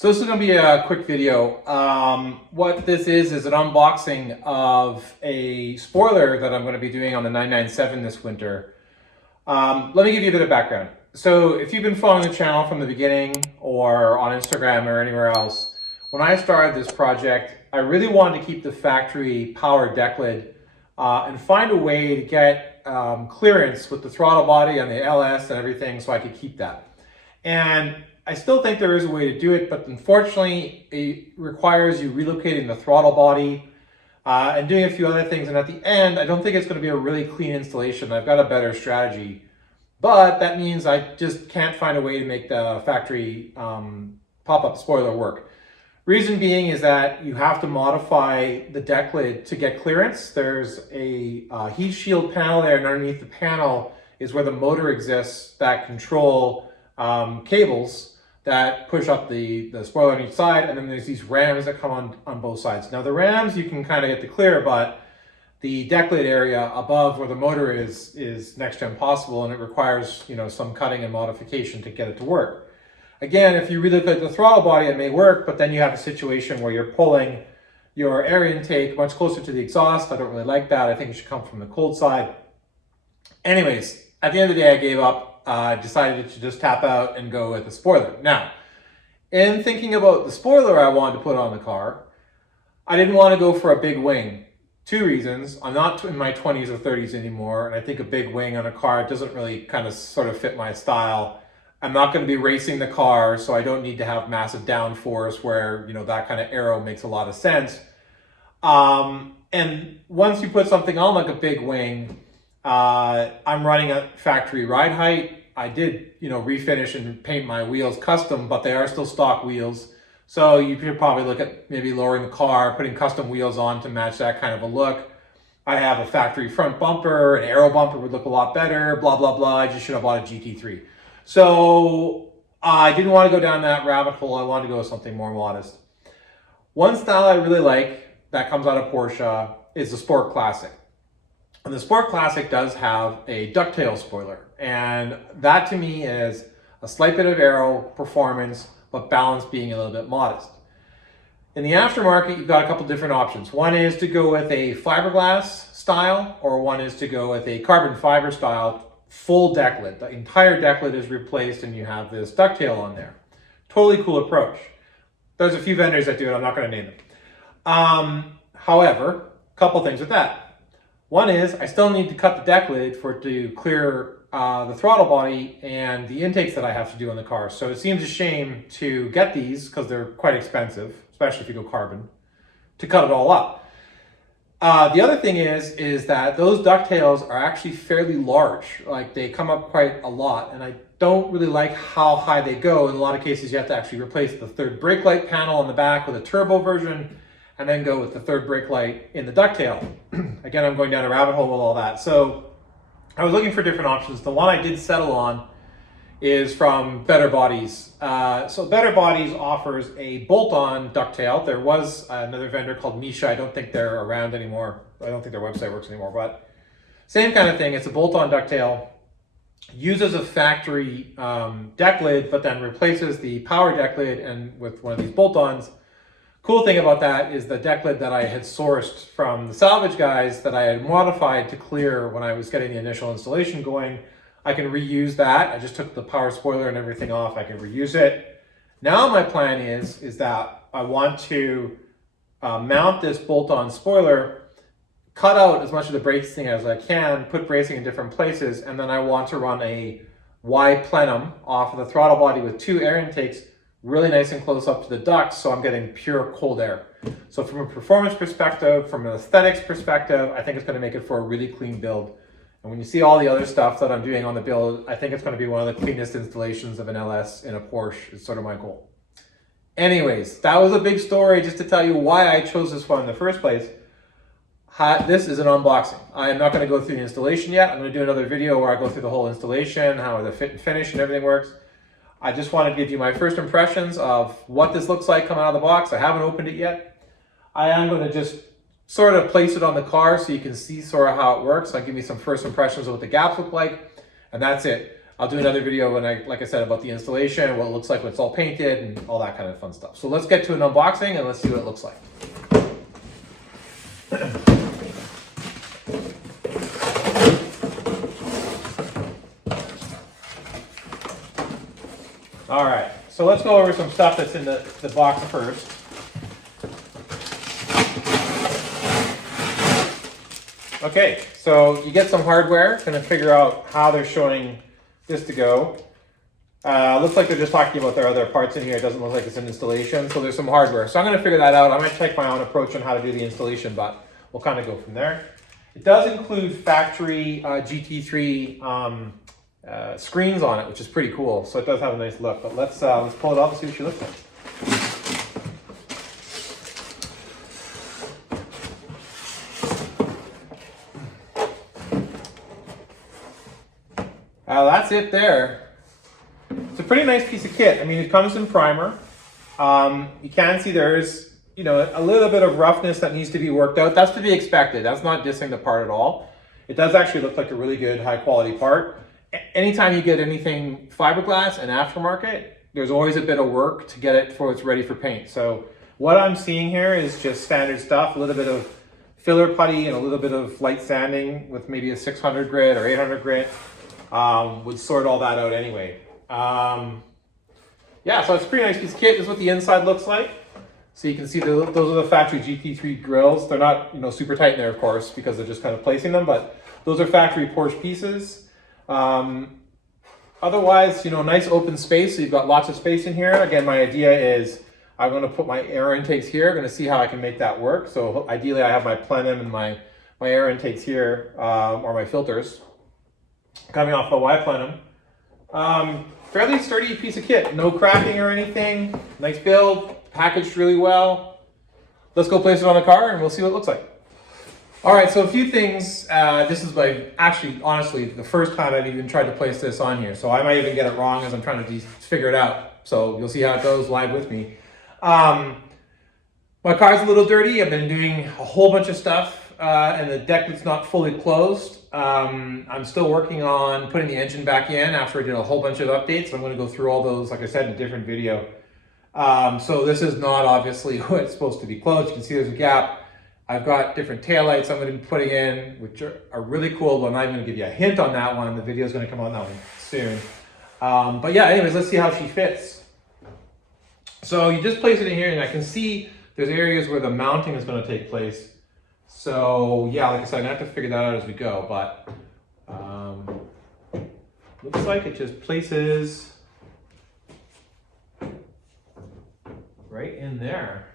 So this is going to be a quick video. What this is an unboxing of a spoiler that I'm going to be doing on the 997 this winter. Let me give you a bit of background. So if you've been following the channel from the beginning or on Instagram or anywhere else, when I started this project, I really wanted to keep the factory power deck lid and find a way to get clearance with the throttle body and the LS and everything so I could keep that. And I still think there is a way to do it, but unfortunately it requires you relocating the throttle body and doing a few other things. And at the end, I don't think it's going to be a really clean installation. I've got a better strategy, but that means I just can't find a way to make the factory pop-up spoiler work. Reason being is that you have to modify the deck lid to get clearance. There's a heat shield panel there, and underneath the panel is where the motor exists that control cables that push up the spoiler on each side, and then there's these rams that come on both sides. Now the rams you can kind of get to clear, but the deck lid area above where the motor is next to impossible, and it requires some cutting and modification to get it to work. Again, if you really look at the throttle body, it may work, but then you have a situation where you're pulling your air intake much closer to the exhaust. I don't really like that. I think it should come from the cold side. Anyways, at the end of the day, I gave up. Decided to just tap out and go with the spoiler. Now, in thinking about the spoiler I wanted to put on the car, I didn't want to go for a big wing. Two reasons. I'm not in my 20s or 30s anymore, and I think a big wing on a car doesn't really sort of fit my style. I'm not going to be racing the car, so I don't need to have massive downforce where, that kind of aero makes a lot of sense. And once you put something on like a big wing, I'm running a factory ride height. I did, refinish and paint my wheels custom, but they are still stock wheels. So you could probably look at maybe lowering the car, putting custom wheels on to match that kind of a look. I have a factory front bumper, an aero bumper would look a lot better, blah, blah, blah. I just should have bought a GT3. So I didn't want to go down that rabbit hole. I wanted to go with something more modest. One style I really like that comes out of Porsche is the Sport Classic. And the Sport Classic does have a ducktail spoiler, and that to me is a slight bit of aero performance, but balance being a little bit modest. In the aftermarket, you've got a couple different options. One is to go with a fiberglass style, or one is to go with a carbon fiber style full deck lid. The entire deck lid is replaced and you have this ducktail on there. Totally cool approach. There's a few vendors that do it, I'm not going to name them. However, a couple things with that. One is I still need to cut the deck lid for it to clear the throttle body and the intakes that I have to do on the car. So it seems a shame to get these, because they're quite expensive, especially if you go carbon, to cut it all up. The other thing is that those ducktails are actually fairly large. Like, they come up quite a lot, and I don't really like how high they go. In a lot of cases, you have to actually replace the third brake light panel on the back with a turbo version, and then go with the third brake light in the ducktail. Again, I'm going down a rabbit hole with all that. So I was looking for different options. The one I did settle on is from Better Bodies. So Better Bodies offers a bolt-on ducktail. There was another vendor called Misha. I don't think they're around anymore. I don't think their website works anymore, but same kind of thing. It's a bolt-on ducktail. Uses a factory deck lid, but then replaces the power deck lid and with one of these bolt-ons. Cool thing about that is the deck lid that I had sourced from the salvage guys that I had modified to clear when I was getting the initial installation going. I can reuse that. I just took the power spoiler and everything off. I can reuse it. Now my plan is that I want to mount this bolt-on spoiler, cut out as much of the bracing as I can, put bracing in different places, and then I want to run a Y plenum off of the throttle body with two air intakes really nice and close up to the ducts, so I'm getting pure cold air. So from a performance perspective, from an aesthetics perspective, I think it's going to make it for a really clean build. And when you see all the other stuff that I'm doing on the build, I think it's going to be one of the cleanest installations of an LS in a Porsche. Is sort of my goal. Anyways, that was a big story just to tell you why I chose this one in the first place. This is an unboxing. I am not going to go through the installation yet. I'm going to do another video where I go through the whole installation, how the fit and finish and everything works. I just wanted to give you my first impressions of what this looks like coming out of the box. I haven't opened it yet. I am going to just sort of place it on the car so you can see sort of how it works. I'll give you some first impressions of what the gaps look like, and that's it. I'll do another video when like I said, about the installation, what it looks like when it's all painted and all that kind of fun stuff. So let's get to an unboxing and let's see what it looks like. All right, so let's go over some stuff that's in the box first. Okay, so you get some hardware, gonna figure out how they're showing this to go. Looks like they're just talking about their other parts in here. It doesn't look like it's an installation, so there's some hardware. So I'm gonna figure that out. I might take my own approach on how to do the installation, but we'll kind of go from there. It does include factory GT3 screens on it, which is pretty cool. So it does have a nice look, but let's pull it out and see what she looks like. That's it there. It's a pretty nice piece of kit. I mean, it comes in primer. You can see there's, you know, a little bit of roughness that needs to be worked out. That's to be expected. That's not dissing the part at all. It does actually look like a really good high quality part. Anytime you get anything fiberglass and aftermarket, there's always a bit of work to get it before it's ready for paint. So what I'm seeing here is just standard stuff, a little bit of filler putty and a little bit of light sanding with maybe a 600 grit or 800 grit. Would sort all that out anyway. Yeah, so it's a pretty nice piece of kit. This is what the inside looks like. So you can see those are the factory GT3 grills. They're not, you know, super tight in there, of course, because they're just kind of placing them, but those are factory Porsche pieces. Otherwise, you know, nice open space. So you've got lots of space in here. Again, my idea is I'm going to put my air intakes here. I'm going to see how I can make that work. So ideally I have my plenum and my air intakes here, or my filters coming off the Y plenum. Fairly sturdy piece of kit, no cracking or anything. Nice build, packaged really well. Let's go place it on the car and we'll see what it looks like. All right, so a few things. This is actually, honestly, the first time I've even tried to place this on here. So I might even get it wrong as I'm trying to figure it out. So you'll see how it goes live with me. My car's a little dirty. I've been doing a whole bunch of stuff. And the deck is not fully closed. I'm still working on putting the engine back in after I did a whole bunch of updates. I'm going to go through all those, like I said, in a different video. So this is not obviously what it's supposed to be closed. You can see there's a gap. I've got different taillights I'm going to be putting in, which are really cool, but I'm not even going to give you a hint on that one. The video is going to come on that one soon. But yeah, anyways, let's see how she fits. So you just place it in here, and I can see there's areas where the mounting is going to take place. So yeah, like I said, I'm gonna have to figure that out as we go, but looks like it just places right in there.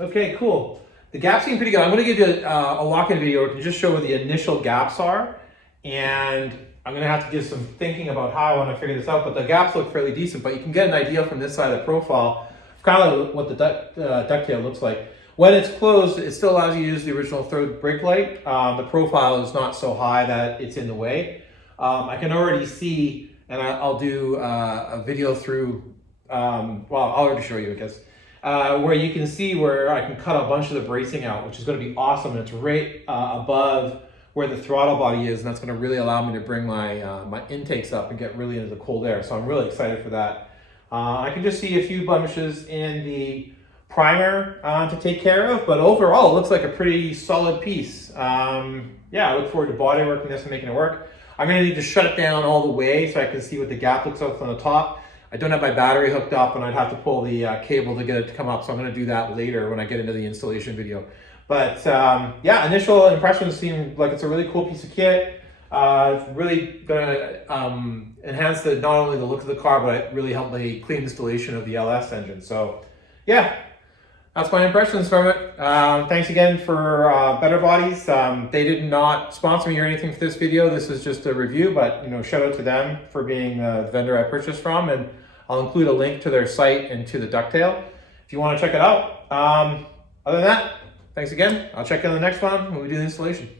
Okay, cool. The gaps seem pretty good. I'm gonna give you a walk-in video where I can just show where the initial gaps are, and I'm gonna have to do some thinking about how I wanna figure this out, but the gaps look fairly decent, but you can get an idea from this side of the profile kind of what the ducktail looks like. When it's closed, it still allows you to use the original third brake light. The profile is not so high that it's in the way. I can already see, and I'll do a video through, well, I'll already show you, I guess, where you can see where I can cut a bunch of the bracing out, which is going to be awesome. And it's right above where the throttle body is, and that's going to really allow me to bring my, my intakes up and get really into the cold air. So I'm really excited for that. I can just see a few blemishes in the primer to take care of, but overall it looks like a pretty solid piece. Yeah, I look forward to body working this and making it work. I'm going to need to shut it down all the way so I can see what the gap looks like on the top. I don't have my battery hooked up and I'd have to pull the cable to get it to come up, so I'm going to do that later when I get into the installation video. But yeah, initial impressions seem like it's a really cool piece of kit. It's really going to enhance not only the look of the car, but really help the clean installation of the LS engine. So yeah, that's my impressions from it. Thanks again for Better Bodies. They did not sponsor me or anything for this video. This is just a review, but you know, shout out to them for being the vendor I purchased from, and I'll include a link to their site and to the ducktail if you want to check it out. Other than that, thanks again. I'll check you on the next one when we do the installation.